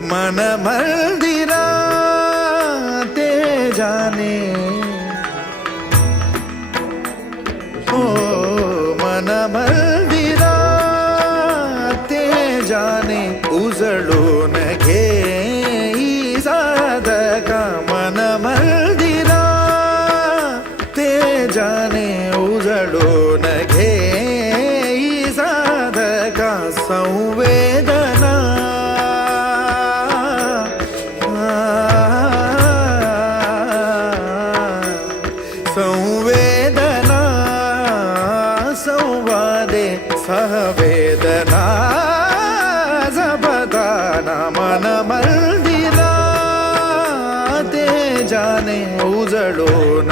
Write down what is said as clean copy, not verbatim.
मन मंदिरा ते जाने हो मन मंदिरा ते जाने उजळून घे साधका मन मंदिरा ते जाने उजळून घे साधका संवेदना संवेदना संवादे सहवेदना जपदाना मन मंदिरा ते जाने उजळून